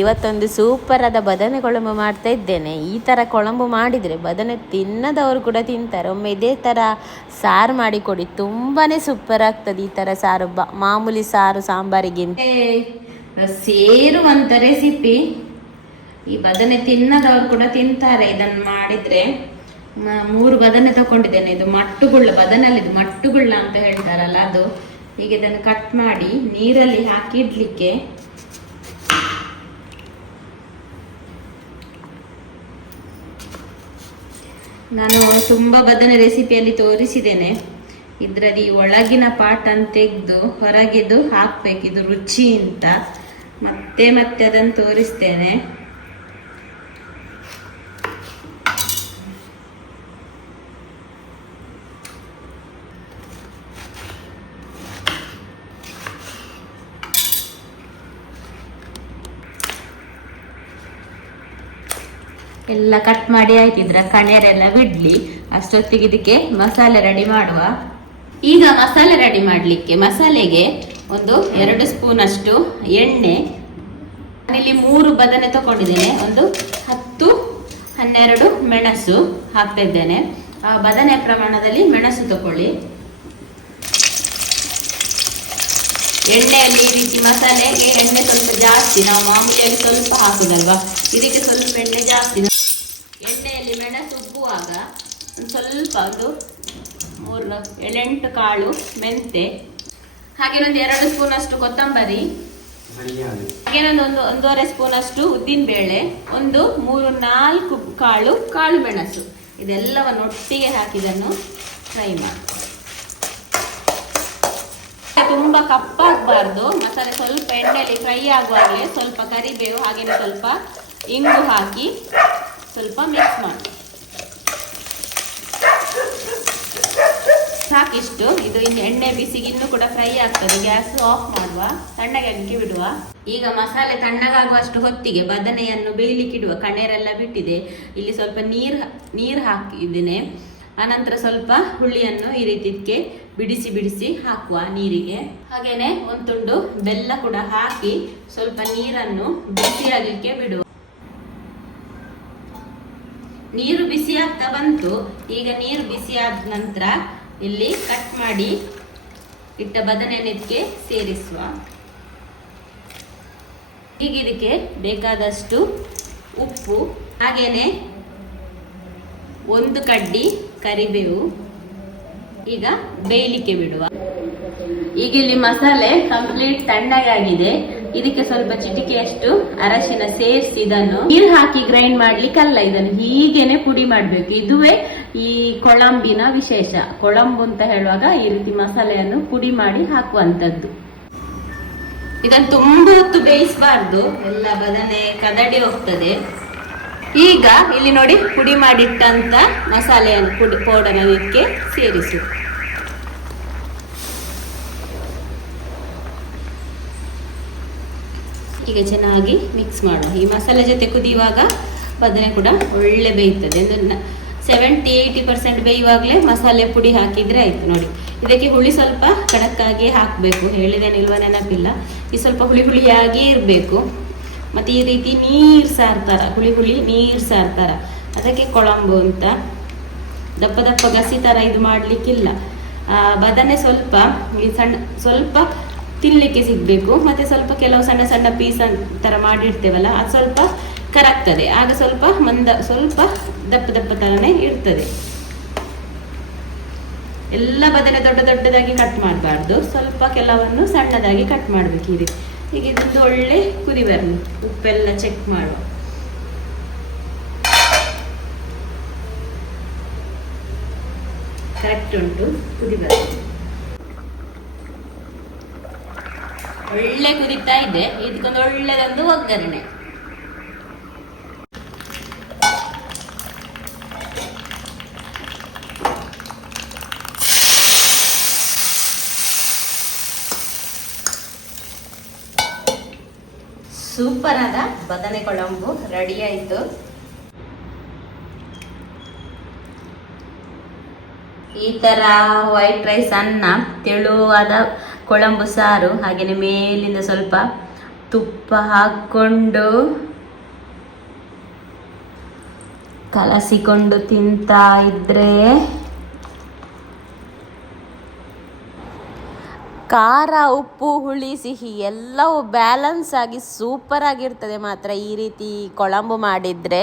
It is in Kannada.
ಇವತ್ತೊಂದು ಸೂಪರ್ ಆದ ಬದನೆ ಕೊಳಂಬು ಮಾಡ್ತಾ ಇದ್ದೇನೆ. ಈ ಥರ ಕೊಳಂಬು ಮಾಡಿದರೆ ಬದನೆ ತಿನ್ನದವರು ಕೂಡ ತಿಂತಾರೆ. ಒಮ್ಮೆ ಇದೇ ಥರ ಸಾರು ಮಾಡಿ ಕೊಡಿ. ತುಂಬಾ ಸೂಪರ್ ಆಗ್ತದೆ ಈ ಥರ ಸಾರು. ಬ, ಮಾಮೂಲಿ ಸಾರು ಸಾಂಬಾರಿಗಿಂತ ಸೇರುವಂಥ ರೆಸಿಪಿ ಈ ಬದನೆ ತಿನ್ನದವರು ಕೂಡ ತಿಂತಾರೆ. ಇದನ್ನು ಮಾಡಿದರೆ ಮೂರು ಬದನೆ ತಗೊಂಡಿದ್ದೇನೆ. ಇದು ಮಟ್ಟುಗುಳ್ಳ ಬದನಲ್ಲಿ ಇದು ಮಟ್ಟುಗುಳ್ಳ ಅಂತ ಹೇಳ್ತಾರಲ್ಲ ಅದು. ಈಗ ಇದನ್ನು ಕಟ್ ಮಾಡಿ ನೀರಲ್ಲಿ ಹಾಕಿ ಇಡ್ಲಿಕ್ಕೆ ನಾನು ತುಂಬ ಬದನೆ ರೆಸಿಪಿಯಲ್ಲಿ ತೋರಿಸಿದ್ದೇನೆ. ಇದರಲ್ಲಿ ಒಳಗಿನ ಪಾಟನ್ನು ತೆಗೆದು ಹೊರಗೆದು ಹಾಕ್ಬೇಕು. ಇದು ರುಚಿ ಅಂತ. ಮತ್ತೆ ಮತ್ತೆ ಅದನ್ನು ತೋರಿಸ್ತೇನೆ. ಎಲ್ಲ ಕಟ್ ಮಾಡಿ ಆಯ್ತಿದ್ರ ಕಣೆರೆಲ್ಲ ಬಿಡ್ಲಿ. ಅಷ್ಟೊತ್ತಿಗೆ ಇದಕ್ಕೆ ಮಸಾಲೆ ರೆಡಿ ಮಾಡುವ. ಈಗ ಮಸಾಲೆ ರೆಡಿ ಮಾಡಲಿಕ್ಕೆ ಮಸಾಲೆಗೆ ಒಂದು ಎರಡು ಸ್ಪೂನ್ ಅಷ್ಟು ಎಣ್ಣೆ. ನಾನಿಲ್ಲಿ ಮೂರು ಬದನೆ ತಗೊಂಡಿದ್ದೇನೆ. ಒಂದು ಹತ್ತು, ಹನ್ನೆರಡು ಮೆಣಸು ಹಾಕ್ತಾ ಇದ್ದೇನೆ. ಆ ಬದನೆ ಪ್ರಮಾಣದಲ್ಲಿ ಮೆಣಸು ತಗೊಳ್ಳಿ. ಎಣ್ಣೆಯಲ್ಲಿ ಈ ರೀತಿ ಮಸಾಲೆಗೆ ಎಣ್ಣೆ ಸ್ವಲ್ಪ ಜಾಸ್ತಿ ನಾವು ಮಾಮೂಲಿಯಲ್ಲಿ ಸ್ವಲ್ಪ ಹಾಕುದಲ್ವಾ? ಇದಕ್ಕೆ ಸ್ವಲ್ಪ ಎಣ್ಣೆ ಜಾಸ್ತಿ. ಎಣ್ಣೆಯಲ್ಲಿ ಮೆಣಸು ಉಬ್ಬುವಾಗ ಒಂದು ಸ್ವಲ್ಪ ಒಂದು ಮೂರು ಎಳೆಂಟು ಕಾಳು ಮೆಂತೆ ಹಾಗೆ ಒಂದು ಎರಡು ಸ್ಪೂನ್ ಅಷ್ಟು ಕೊತ್ತಂಬರಿ ಹಾಗೇನೊಂದು ಒಂದು ಒಂದೂವರೆ ಸ್ಪೂನ್ ಅಷ್ಟು ಉದ್ದಿನ ಬೇಳೆ ಒಂದು ಮೂರು ನಾಲ್ಕು ಕಾಳು ಕಾಳು ಮೆಣಸು. ಇದೆಲ್ಲವನ್ನು ಒಟ್ಟಿಗೆ ಹಾಕಿದನ್ನು ಫ್ರೈ ಮಾಡಿ ತುಂಬಾ ಕಪ್ಪಾಗಬಾರ್ದು. ಮಸಾಲೆ ಸ್ವಲ್ಪ ಎಣ್ಣೆಯಲ್ಲಿ ಫ್ರೈ ಆಗುವಾಗಲೇ ಸ್ವಲ್ಪ ಕರಿಬೇವು ಹಾಗೆಯೇ ಸ್ವಲ್ಪ ಇಂಗು ಹಾಕಿ ಸ್ವಲ್ಪ ಮಿಕ್ಸ್ ಮಾಡಿ. ಸಾಕಿಷ್ಟು. ಇದು ಇನ್ನು ಎಣ್ಣೆ ಬಿಸಿಗೆ ಇನ್ನೂ ಕೂಡ ಫ್ರೈ ಆಗ್ತದೆ. ಗ್ಯಾಸ್ ಆಫ್ ಮಾಡುವ. ತಣ್ಣಗಾಗಲಿಕ್ಕೆ ಬಿಡುವ. ಈಗ ಮಸಾಲೆ ತಣ್ಣಗಾಗುವಷ್ಟು ಹೊತ್ತಿಗೆ ಬದನೆಯನ್ನು ಬೇಯಲಿಕ್ಕಿಡುವ. ಕಣ್ಣೀರೆಲ್ಲ ಬಿಟ್ಟಿದೆ. ಇಲ್ಲಿ ಸ್ವಲ್ಪ ನೀರು ನೀರು ಹಾಕಿದ್ದೇನೆ. ಅನಂತರ ಸ್ವಲ್ಪ ಹುಳಿಯನ್ನು ಈ ರೀತಿ ಬಿಡಿಸಿ ಬಿಡಿಸಿ ಹಾಕುವ ನೀರಿಗೆ. ಹಾಗೇನೆ ಒಂದು ತುಂಡು ಬೆಲ್ಲ ಕೂಡ ಹಾಕಿ ಸ್ವಲ್ಪ ನೀರನ್ನು ಬಿಸಿಯಾಗಲಿಕ್ಕೆ ಬಿಡುವ ನೀರು ಬಿಸಿ ಬಂತು. ಈಗ ನೀರು ಬಿಸಿ ನಂತರ ಇಲ್ಲಿ ಕಟ್ ಮಾಡಿ ಇಟ್ಟ ಬದನೆಯನ್ನು ಸೇರಿಸುವ. ಈಗ ಇದಕ್ಕೆ ಬೇಕಾದಷ್ಟು ಉಪ್ಪು ಹಾಗೇನೆ ಒಂದು ಕಡ್ಡಿ ಕರಿಬೇವು, ಈಗ ಬೇಯಲಿಕ್ಕೆ ಬಿಡುವ. ಈಗ ಇಲ್ಲಿ ಮಸಾಲೆ ಕಂಪ್ಲೀಟ್ ತಣ್ಣಗಾಗಿದೆ ಇದಕ್ಕೆ ಸ್ವಲ್ಪ ಚಿಟಿಕೆಯಷ್ಟು ಅರಶಿನ ಸೇರಿಸಿ ಇದನ್ನು. ನೀರು ಹಾಕಿ ಗ್ರೈಂಡ್ ಮಾಡ್ಲಿಕ್ಕಲ್ಲ ಇದನ್ನು. ಹೀಗೇನೆ ಪುಡಿ ಮಾಡ್ಬೇಕು. ಇದುವೇ ಈ ಕೊಳಂಬಿನ ವಿಶೇಷ. ಕೊಳಂಬು ಅಂತ ಹೇಳುವಾಗ ಈ ರೀತಿ ಮಸಾಲೆಯನ್ನು ಪುಡಿ ಮಾಡಿ ಹಾಕುವಂತದ್ದು ಇದನ್ನು ತುಂಬಾ ಹೊತ್ತು ಬೇಯಿಸಬಾರ್ದು. ಎಲ್ಲ ಬದನೆ ಕದಡಿ ಹೋಗ್ತದೆ. ಈಗ ಇಲ್ಲಿ ನೋಡಿ ಪುಡಿ ಮಾಡಿಟ್ಟಂತ ಮಸಾಲೆಯನ್ನು ಪುಡಿ ಪೌಡರ್ ಇದಕ್ಕೆ ಸೇರಿಸು. ಈಗ ಚೆನ್ನಾಗಿ ಮಿಕ್ಸ್ ಮಾಡುವ ಈ ಮಸಾಲೆ ಜೊತೆ ಕುದಿಯುವಾಗ ಬದನೆ ಕೂಡ ಒಳ್ಳೆ ಬೇಯ್ತದೆ. ಒಂದು ಸೆವೆಂಟಿ ಏಯ್ಟಿ ಪರ್ಸೆಂಟ್ ಬೇಯುವಾಗಲೇ ಮಸಾಲೆ ಪುಡಿ ಹಾಕಿದ್ರೆ ಆಯ್ತು ನೋಡಿ. ಇದಕ್ಕೆ ಹುಳಿ ಸ್ವಲ್ಪ ಕಡಕ್ಕಾಗಿ ಹಾಕಬೇಕು. ಹೇಳಿದೇನಿಲ್ವ ನೆನಪಿಲ್ಲ. ಈ ಸ್ವಲ್ಪ ಹುಳಿ ಹುಳಿಯಾಗಿ ಇರಬೇಕು. ಮತ್ತು ಈ ರೀತಿ ನೀರು ಸಾರ್ತಾರ, ಹುಳಿ ಹುಳಿ ನೀರು ಸಾರ್ತಾರ. ಅದಕ್ಕೆ ಕೊಳಂಬು ಅಂತ. ದಪ್ಪ ದಪ್ಪ ಗಸಿ ಥರ ಇದು ಮಾಡಲಿಕ್ಕಿಲ್ಲ. ಬದನೆ ಸ್ವಲ್ಪ, ಈ ಸಣ್ಣ, ಸ್ವಲ್ಪ ತಿನ್ನಲಿಕ್ಕೆ ಸಿಗಬೇಕು. ಮತ್ತು ಸ್ವಲ್ಪ ಕೆಲವು ಸಣ್ಣ ಸಣ್ಣ ಪೀಸ್ ಥರ ಮಾಡಿರ್ತೇವಲ್ಲ, ಅದು ಸ್ವಲ್ಪ ಕರಗ್ತದೆ. ಆಗ ಸ್ವಲ್ಪ ಮಂದ, ಸ್ವಲ್ಪ ದಪ್ಪ ದಪ್ಪ ಥರನೇ ಇರ್ತದೆ. ಎಲ್ಲ ಬದನೆ ದೊಡ್ಡ ದೊಡ್ಡದಾಗಿ ಕಟ್ ಮಾಡಬಾರ್ದು. ಸ್ವಲ್ಪ ಕೆಲವನ್ನು ಸಣ್ಣದಾಗಿ ಕಟ್ ಮಾಡಬೇಕು ಈ ಈಗ ಇದೊಂದು ಒಳ್ಳೆ ಕುದಿ ಬರಲಿ ಉಪ್ಪೆಲ್ಲ ಚೆಕ್ ಮಾಡುವ. ಕರೆಕ್ಟ್ ಉಂಟು. ಕುದಿ ಬರಲಿ ಒಳ್ಳೆ ಕುದಿತಾ ಇದೆ. ಇದಕ್ಕೊಂದು ಒಳ್ಳೆದೊಂದು ಒಗ್ಗರಣೆ. ಸೂಪರ್ ಆದ ಬದನೆ ಕೊಳಂಬು ರೆಡಿ ಆಯಿತು. ಈ ಥರ ವೈಟ್ ರೈಸ್ ಅನ್ನ, ತೆಳುವಾದ ಕೊಳಂಬು ಸಾರು ಹಾಗೆಯೇ ಮೇಲಿಂದ ಸ್ವಲ್ಪ ತುಪ್ಪ ಹಾಕೊಂಡು ಕಲಸಿಕೊಂಡು ತಿಂತಾ ಇದ್ರೆ ಖಾರ ಉಪ್ಪು ಹುಳಿ ಸಿಹಿ ಎಲ್ಲವೂ ಬ್ಯಾಲೆನ್ಸ್ ಆಗಿ ಸೂಪರ್ ಆಗಿರ್ತದೆ ಮಾತ್ರ ಈ ರೀತಿ ಕೊಳಂಬು ಮಾಡಿದ್ರೆ.